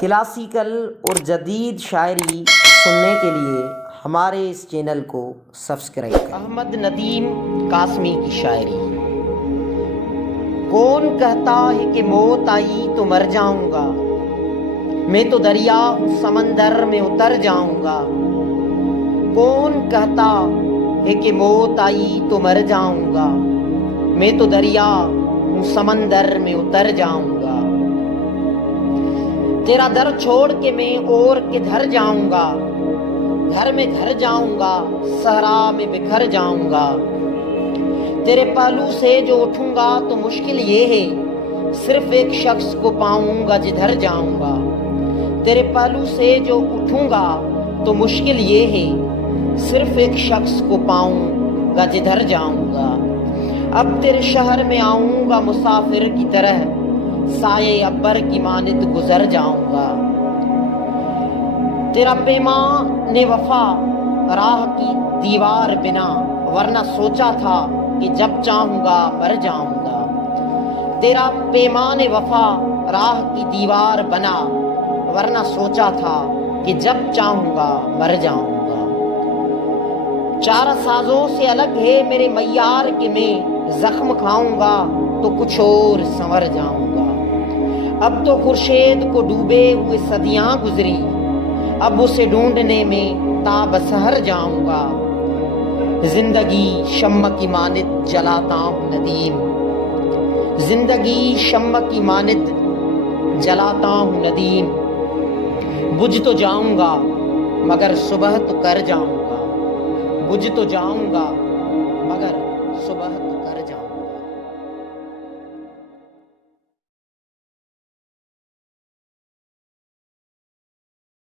Classical اور جدید شاعری سننے کے لیے ہمارے اس چینل کو سبسکرائب کریں۔ احمد ندیم قاسمی کی شاعری۔ کون کہتا ہے کہ موت آئی تو مر جاؤں گا، میں تو دریا ہوں سمندر میں اتر جاؤں گا۔ کون کہتا ہے کہ موت آئی تو مر جاؤں گا، میں تو دریا ہوں سمندر میں اتر جاؤں گا۔ تیرا در چھوڑ کے میں اور کدھر جاؤں گا، گھر میں گھر جاؤں گا، صحرا میں بکھر جاؤں گا۔ تیرے پہلو سے جو اٹھوں گا تو مشکل یہ ہے، صرف ایک شخص کو پاؤں گا جدھر جاؤں گا۔ تیرے پہلو سے جو اٹھوں گا تو مشکل یہ ہے، صرف ایک شخص کو پاؤں گا جدھر جاؤں گا۔ اب تیرے شہر میں آؤں گا مسافر کی طرح، سایہ ابر کی مانند گزر جاؤں گا۔ تیرا پیمان وفا راہ کی دیوار بنا، ورنہ سوچا تھا کہ جب چاہوں گا مر جاؤں گا۔ تیرا پیمان وفا راہ کی دیوار بنا، ورنہ سوچا تھا کہ جب چاہوں گا مر جاؤں گا۔ چارہ سازوں سے الگ ہے میرے معیار کہ میں زخم کھاؤں گا تو کچھ اور سنور جاؤں گا۔ اب تو خورشید کو ڈوبے ہوئے صدیاں گزری، اب اسے ڈھونڈنے میں تاب سحر جاؤں گا۔ زندگی شمع کی مانند جلاتا ہوں ندیم، زندگی شمع کی مانند جلاتا ہوں ندیم۔ بجھ تو جاؤں گا مگر صبح تو کر جاؤں گا، بجھ تو جاؤں گا مگر صبح